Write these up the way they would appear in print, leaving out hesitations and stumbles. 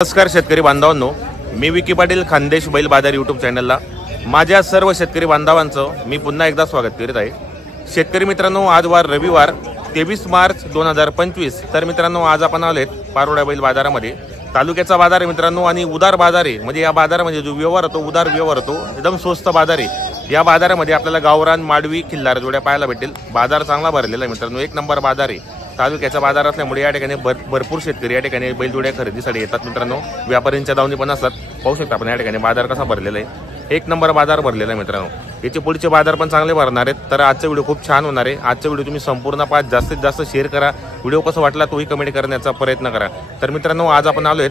नमस्कार शेतकरी बांधवांनो, मी विकी पाटील खानदेश बैल बाजार यूट्यूब चॅनलला माझ्या सर्व शेतकरी बांधवांचं मी पुन्हा एकदा स्वागत करीत आहे। शेतकरी मित्रांनो, आज वार रविवार 23 मार्च 2025। तर मित्रांनो, आज आपण आलोत पारोडा बैल बाजारामध्ये। तालुक्याचा बाजार आहे मित्रांनो आणि उदार बाजार आहे। म्हणजे या बाजारामध्ये जो व्यवहार होतो उदार व्यवहार होतो, एकदम स्वस्त बाजार आहे। या बाजारामध्ये आपल्याला गावरान, माडवी, खिल्लार जोड्या पाहायला भेटेल। बाजार चांगला भरलेला आहे मित्रांनो, एक नंबर बाजार आहे। तालुक्याचा बाजार असल्यामुळे या ठिकाणी भरपूर शेतकरी या ठिकाणी बैलजोड्या खरेदीसाठी येतात मित्रांनो। व्यापाऱ्यांच्या दावणी पण असतात। पाहू शकता आपण या ठिकाणी बाजार कसा भरलेला आहे, एक नंबर बाजार भरलेला आहे मित्रांनो। याचे पुढचे बाजार पण चांगले भरणार आहेत। तर आजचा व्हिडिओ खूप छान होणार आहे। आजचा व्हिडिओ तुम्ही संपूर्ण पाहा, जास्तीत जास्त शेअर करा। व्हिडिओ कसा वाटला तोही कमेंट करण्याचा प्रयत्न करा। तर मित्रांनो, आज आपण आलोय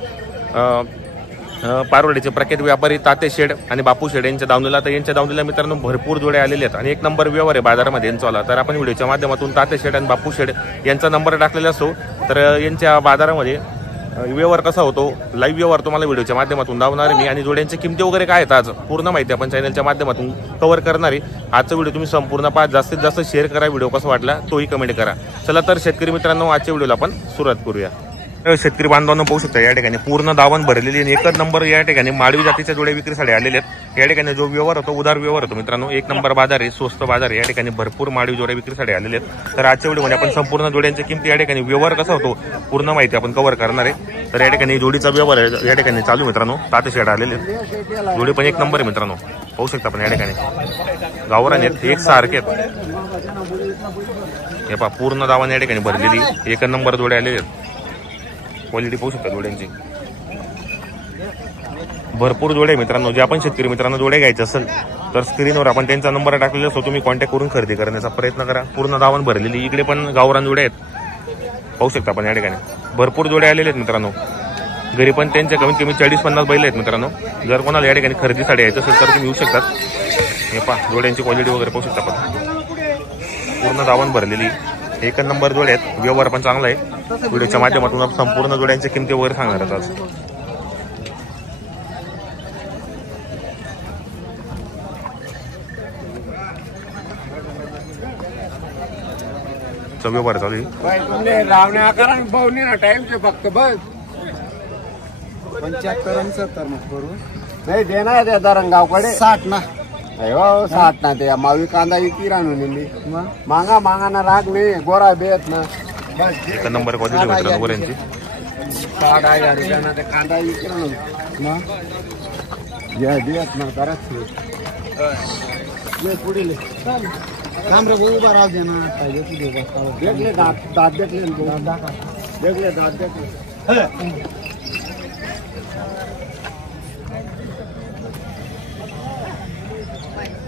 पारोड्याचे प्रख्यात व्यापारी ताते शेड आणि बापू शेड यांच्या दावणीला। तर यांच्या दावणीला मित्रांनो भरपूर जोड्या आलेले आहेत आणि एक नंबर व्यवहार आहे बाजारामध्ये यांचा। तर आपण व्हिडिओच्या माध्यमातून ताते शेड आणि बापू शेड यांचा नंबर टाकलेला असतो। तर यांच्या बाजारामध्ये व्यवहार कसा होतो, लाईव्ह व्यवहार तुम्हाला व्हिडिओच्या माध्यमातून दावणार मी। आणि जोड्यांची किमती वगैरे काय आहेत आज पूर्ण माहिती आपण चॅनलच्या माध्यमातून कव्हर करणार आहे। आजचा व्हिडिओ तुम्ही संपूर्ण पहा, जास्तीत जास्त शेअर करा। व्हिडिओ कसा वाटला तोही कमेंट करा। चला तर शेतकरी मित्रांनो, आजच्या व्हिडिओला आपण सुरुवात करूया। शेतकरी बांधवांना पाहू शकता या ठिकाणी पूर्ण दावण भरलेली आणि एकच नंबर या ठिकाणी माडवी जातीच्या जोड्या विक्रीसाठी आलेले आहेत। या ठिकाणी जो व्यवहार होतो उदार व्यवहार होतो मित्रांनो, एक नंबर बाजार आहे, स्वस्त बाजार आहे। या ठिकाणी भरपूर माडवी जोड्या विक्रीसाठी आलेले आहेत। तर आजच्या व्हिडिओमध्ये आपण संपूर्ण जोड्यांची किमती, या ठिकाणी व्यवहार कसा होतो पूर्ण माहिती आपण कव्हर करणार आहे। तर या ठिकाणी जोडीचा व्यवहार आहे या ठिकाणी चालू मित्रांनो, ताते शेड आलेले आहेत। जोडी पण एक नंबर आहे मित्रांनो, पाहू शकता आपण या ठिकाणी गावरान आहेत, एक सारखे आहेत। हे पहा पूर्ण दावण या ठिकाणी भरलेली एक नंबर जोड्या आलेले आहेत। क्वालिटी पाहू शकता जोड्यांची, भरपूर जोड्या मित्रांनो। जे आपण शेतकरी मित्रांनो जोड्या घ्यायचे असेल तर स्क्रीनवर आपण त्यांचा नंबर टाकलेला असतो, तुम्ही कॉन्टॅक्ट करून खरेदी करण्याचा प्रयत्न करा। पूर्ण दावण भरलेली, इकडे पण गावरान जोड्या आहेत, पाहू शकता आपण या ठिकाणी भरपूर जोड्या आलेले आहेत मित्रांनो। घरी पण त्यांच्या कमीत कमी 40-50 बैल आहेत मित्रांनो। जर कोणाला या ठिकाणी खरेदीसाठी यायचं असेल तर तुम्ही येऊ शकतात। हे पहा जोड्यांची क्वालिटी वगैरे पाहू शकता आपण, पूर्ण दावण भरलेली एक नंबर जोड्या आहेत। व्यवहार पण चांगला आहे। व्हिडिओच्या माध्यमातून आपण संपूर्ण जोड्यांची किमती वगैरे सांगणार आहोत आज। व्यवहार चालू फक्त बस 75-70 करू नाही देणार त्या दरंगावकडे 60 ना। हो 60 ना, ते मावी कांदा विकी राहून मागा मागा ना राग नाही गोरा बेत ना। एक नंबर क्वालिटी मित्रांनो गोऱ्यांची 60,000 रुपयाना ते कांदा विकी राहून देत ना करत पुढे काम रे उभा राहू दे ना। देखले दात देखले देखले दात देखले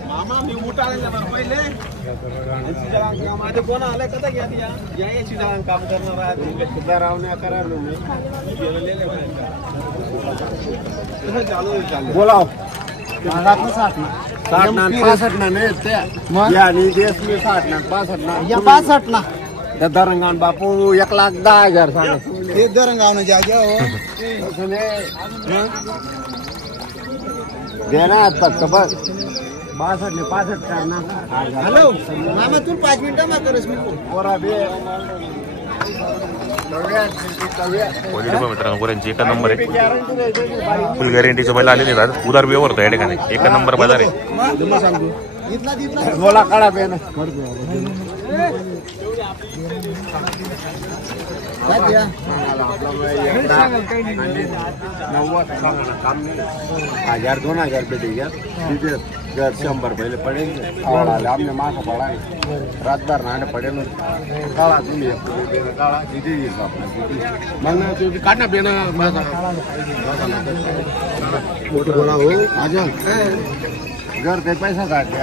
मामा मी उठायला पहिले माझे कोण आले कदा घ्या याची जाण काम करणार आहे सुद्धा रावण्या करा बोलाव 60 ना 65 ना नाही ते यानी देश में 60 ना 65 ना या 65 ना। त्या दरंगान बापू 1,10,000 सांगा ते दरंगावने जागे हो देना फक्त बस 62 ने 65 करना। हॅलो मामा तू 5 मिनिटं मा करस मी पोरा बे क्वालिटी पण मित्रांनो गोऱ्यांची एक नंबर आहे। फुल गॅरंटीचे बैल आलेले आहेत। उदार व्यवहार होतो या ठिकाणी, एक नंबर बाजार आहे। बोला काढा बेन हजार 2,000 रुपये घ्या तिथे 100 पहिले पडेल आमने मासा पडा रातभर नाणे पडेल काळा तुम्ही काळा किती मग तुम्ही काढना बेन माझा बोला हो माझ्या घर ते पैसा काढले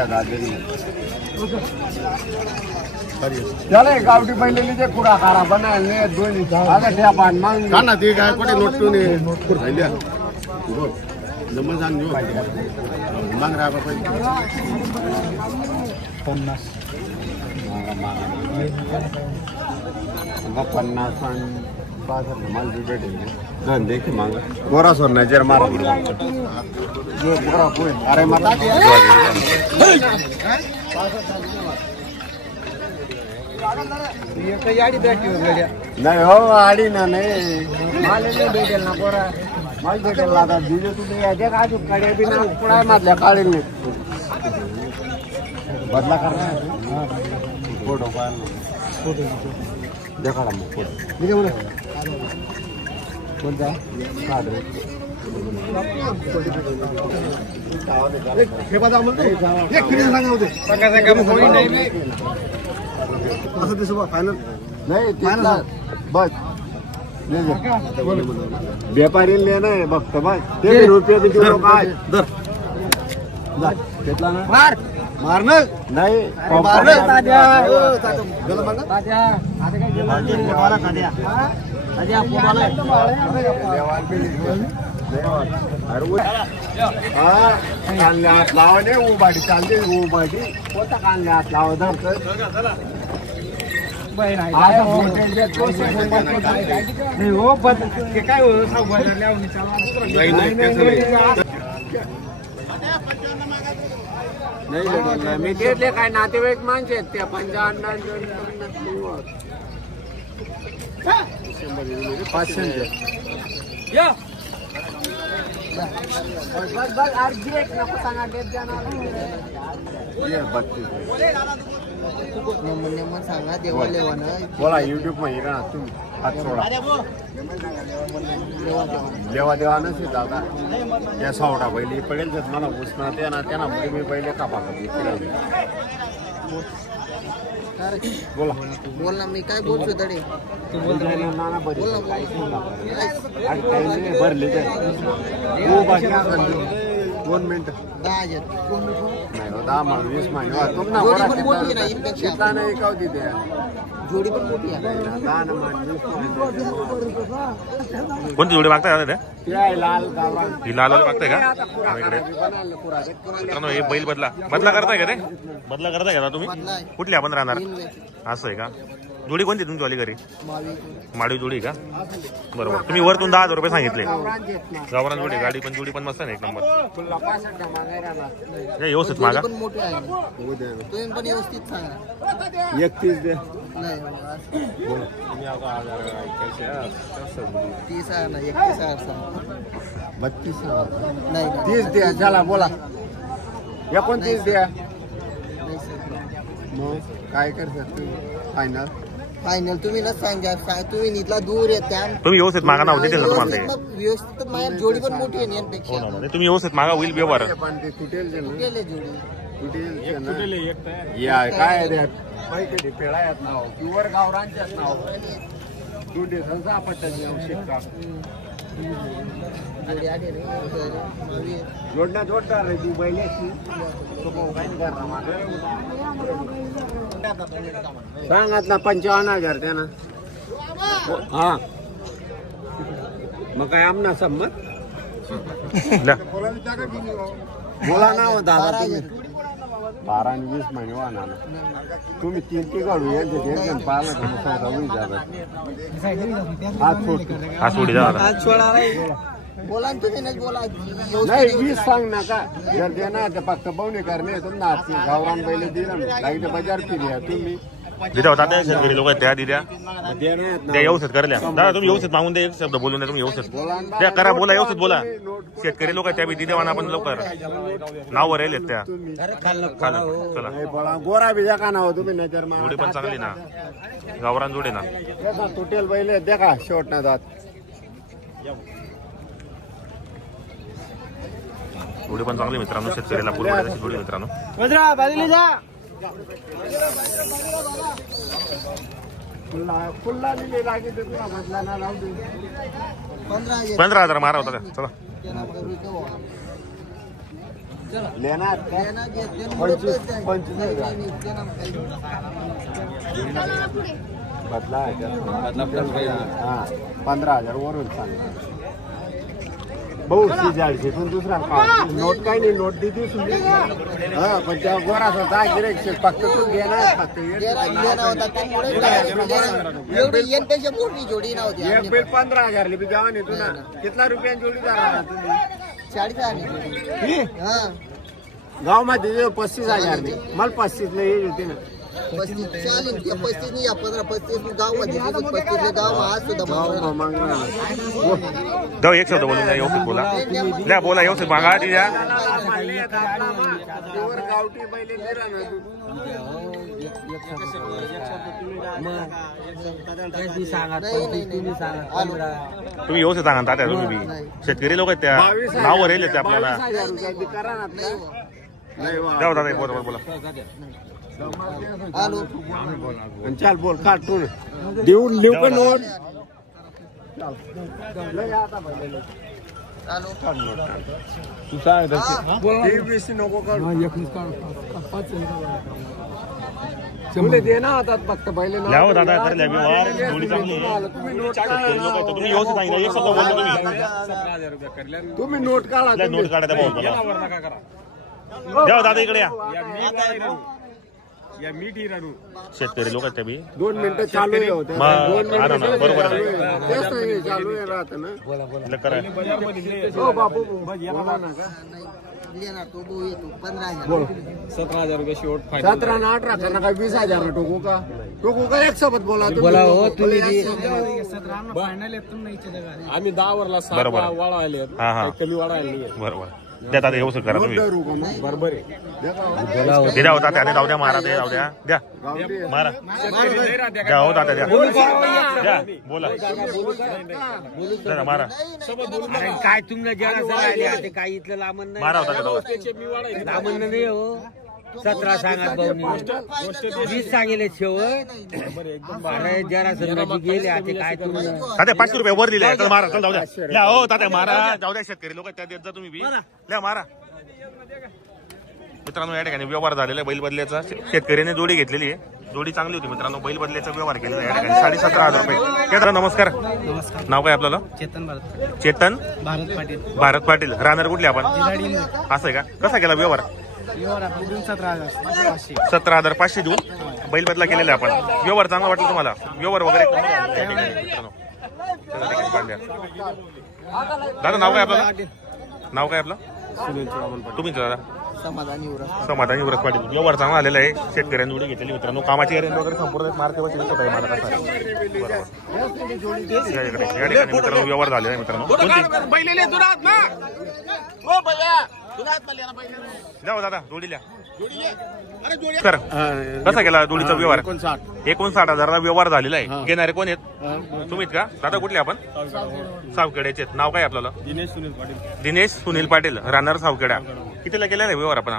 चले गावठी पहिले जे कुडा काढा बनायला दोन्ही त्या पान मग ना ते काय कुठे नोटून राहिल्या जमा जाण घेऊ मग राहा पाहिजे 50 50 माल भेटेल धन देखील माग गोरा सोन नजर मारा अरे मता नाही हो आडी ना नाही माल भेटेल ना पोरा माहिती आहे का आता दिले तुम्ही याच्या का अजून काड्या बी ना कुणाय मारल्या काढेल नाही बदला करणार फोटो देखाडा मग फोटो कोणता काढ हे बघा म्हणतो एक किलो सांगा होते असं दिसू बा फायनल नाही बस व्यापारी लेना आहे बघतो बस ते रुपये किलो काय दर घेतला ना मार मारणार नाही कांद्या हात लावा नाही उभाटी चालते उभाटी कोणता कांद्या हात लावा धरत मी घेतले काय नातेवाईक माणसे आहेत त्या 500 सांगा बोला युट्यूब मध्ये ना तुम्ही हात सोडा लेवा देवा नसेल दादा या सावडा पहिले पडेल मला उष्णा ना त्यांना मी पहिले कापा बोला बोल ना मी काय बोलतो तडे भरले 2 मिनिट 10,000 नाही 10 20 नाही का होती त्या जोडी पण मोठी आहे कोणती जोडी मागताय का लाल गावरान ही लाल मागताय का इकडे मित्रांनो हे बैल बदला करताय का ते बदला करताय का तुम्ही कुठली आपण राहणार असं आहे का जोडी कोणती तुमची वाली घरी माडी जोडी का बरोबर तुम्ही वरतून 10,000 रुपये सांगितले गावरान जोडी गाडी पण जोडी पण मस्त आहे एक नंबर व्यवस्थित मागा मोठी आहे तुम्ही पण व्यवस्थित सांगा 31 दे नाही 30,000 ना 31,000 32 नाही 30 द्या चला बोला 29 द्या मग काय करतात फायनल फायनल तुम्ही ना सांगा तुम्ही नीतला दूर येत्या तुम्ही व्यवस्थित मागा ना देतील ना तुम्हाला व्यवस्थित माझ्या जोडी पण मोठी आहे यांपेक्षा तुम्ही व्यवस्थित मागा होईल व्यवहार पण ते तुटेल जोडी तुटेल या काय पैकी पेळा येत नाव प्युअर गावरांच्याच नाव तुटे संसा पट्टा शिक्का जोडणार रे तू बैल्याची सांगात ना 55,000 त्यानं हा मग काय आमना संमत बोला ना हो दादा तुम्ही 12 आणि 20 महिने वाहना तुम्ही 3 गाडू यांचे एकदम पाहिलं हा सोडी जा बोला तुम्ही बोला नाही 20 सांग नका जर देणार तर फक्त बवणे करणे तुम्हाला गावरान पहिले दिलं काही बाजार फिर्या तुम्ही दिदा होता त्या शेतकरी लोक त्या दिद्या त्या व्यवस्थित करल्या दादा तुम्ही व्यवस्थित मागून द्या एक शब्द बोलून द्या तुम्ही व्यवस्थित त्या करा बोला व्यवस्थित बोला शेतकरी लोक त्या बी दिदेवाना आपण लवकर नाव वर येईल त्या चला गोरा बिजा का नाव तुम्ही नजर जोडी पण चांगली ना गावरान जोडी ना तुटेल बैल द्या का शेवट ना जात जोडी पण चांगली मित्रांनो शेतकऱ्याला पुरवण्याची जोडी मित्रांनो फुल्ला दिले लागे 15,000 मारा होता का चला लेणार 25,000 बदला 15,000 वरून सांग बहुत सी जाळशी पण दुसरा नोट काय नाही नोट दिली हा पण त्या गोरा होता गिरेक फक्त तू घेणार फक्त यांपेक्षा मोठी जोडी नव्हती एक बिल 15,000 लिपी जावा नाही तुला कितना रुपयांची जोडी जाणार तुम्ही 4,500 गाव मध्ये 35,000 मला 35 ला येईल होती ना 35 नाही या 15-35 गाव मध्ये 35 गाव आज सुद्धा जाऊ एक शब्द बोलून द्या व्यवस्थित बोला द्या बोला व्यवस्थित मागा ती द्या गावठी बैल तुम्ही व्यवस्थित सांगा तात्या तुम्ही बी शेतकरी लोक आहेत त्या नावावर येईल त्या आपल्याला द्या दादा बरोबर बोला चाल बोल काढतो देऊन लिहू का नोट तू सांग नको दे ना आता फक्त पहिले द्यावं दादा तर व्यवहार जोडी चांगली तुम्ही व्यवस्थित सांगितलं एक शब्द बोलतो तुम्ही नोट काढा नोट काढा द्या द्या दादा इकडे या शेतकरी लोक आहेत त्या बी 2 मिनिटं चालू आहे होते बरोबर चालू आहे राहत ना करा हो बापू लेणार तो बो येतो 15,000 17,000 रुपये शेवट 17 ना 18 ना काय 20,000 टोकू का एक सोबत बोला तुम्ही आम्ही 10 वरला 7 वाळा आले कमी वाळा आले बरोबर द्या दादा व्यवस्थित करा तुम्ही बरोबर आहे द्या होता त्याने जाऊ द्या मारा द्या जाऊ द्या द्या मारा द्या होता द्या द्या बोला द्या मारा काय तुम्हाला जरा काय इथलं लांबन नाही मारा होता लांबन नाही हो 17 सांगा भाऊनी 20 सांगेले शेवट जरा संघाची गेले आता काय तुम्ही तात्या 500 रुपये वर दिले तर मारा चल जाऊ द्या हो तात्या मारा जाऊ द्या शेतकरी लोक त्या देत जा तुम्ही बी द्या मारा मित्रांनो या ठिकाणी व्यवहार झालेला आहे बैल बदल्याचा शेतकऱ्याने जोडी घेतलेली आहे जोडी चांगली होती मित्रांनो बैल बदल्याचा व्यवहार केलेला आहे या ठिकाणी 17,500 रुपये नमस्कार नाव काय आपल्याला चेतन भारत पाटील राहणार कुठले आपण असं आहे का कसा केला व्यवहार 17,500 देऊन बैल बदला केलेला आहे आपण व्यवहार चांगला वाटला तुम्हाला व्यवहार वगैरे दादा नाव काय आपल्याला नाव काय आपलं तुम्ही दादा समाधानी उरस पाटील व्यवहार चांगला आलेला आहे शेतकऱ्यांनी जोडी घेतलेली मित्रांनो कामाची गॅरंटी वगैरे संपूर्ण मार्केट वर दिसत आहे मला कसं या ठिकाणी मित्रांनो व्यवहार झालेला आहे मित्रांनो द्या दादा जोडील्या कर कसा केला जोडीचा व्यवहार 59,000 व्यवहार झालेला आहे घेणारे कोण आहेत तुम्हीच का दादा कुठले आपण सावखेड्याचे नाव काय आपल्याला दिनेश सुनील पाटील राहणार सावखेडा कितीला केलेला आहे व्यवहार आपण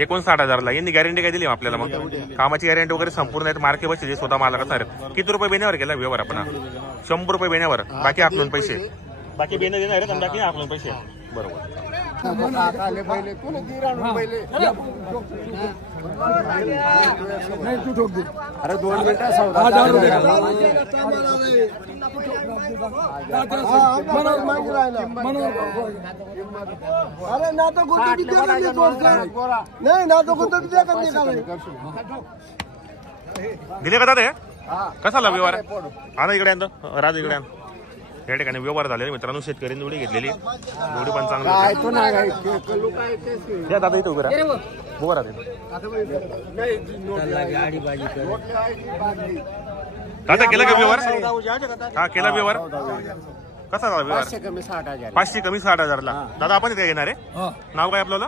59,000 यांनी गॅरंटी काय दिली आपल्याला मग कामाची गॅरंटी वगैरे संपूर्ण आहेत मार्केट बसचे स्वतः मालक असणार किती रुपये बेण्यावर केला व्यवहार आपण 100 रुपये बेण्यावर बाकी आपलं पैसे बाकी बेने देणार आहेत आणि बाकी आपलं पैसे बरोबर अरे 2 मिनिटं दिले का दादा कसा व्यवहार आता इकडे राज इकडे या ठिकाणी व्यवहार झालेले मित्रांनो शेतकऱ्यांनी जोडी घेतलेली जोडी पण चांगली दादा इथं उभं राहा उभं राहते दादा केला का व्यवहार हा केला व्यवहार कसा झाला व्यवहार 500 कमी 60,000 ला दादा आपण इथे येणार आहे नाव काय आपल्याला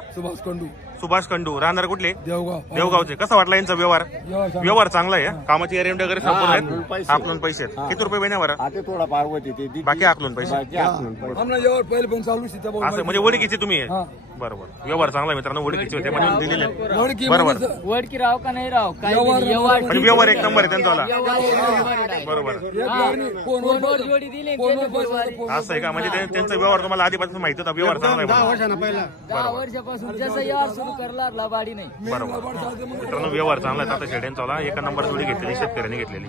सुभाष कंडू राहणार कुठले देवगावचे कसा वाटला यांचा व्यवहार चांगला आहे कामाची गॅरंटी वगैरे संपूर्ण आहेत आकलून पैसे किती रुपये महिन्यावर थोडा पार बाकी आकलून पैसे असं म्हणजे ओळखीचे तुम्ही बरोबर व्यवहार चांगला मित्रांनो ओळखीचे होते म्हणून दिलेले बरोबर वडकी राव का नाही राव व्यवहार एक नंबर आहे त्यांचा बरोबर असं आहे का म्हणजे त्यांचा व्यवहार तुम्हाला आधीपासून माहिती होता व्यवहार चांगला आहे 10 वर्षापासून जसं व्यवहार सुरू करला बाडी नाही बरोबर मित्रांनो व्यवहार चांगला आहे आता शेड्यांचा एका नंबर जोडी घेतलेली शेतकऱ्यांनी घेतलेली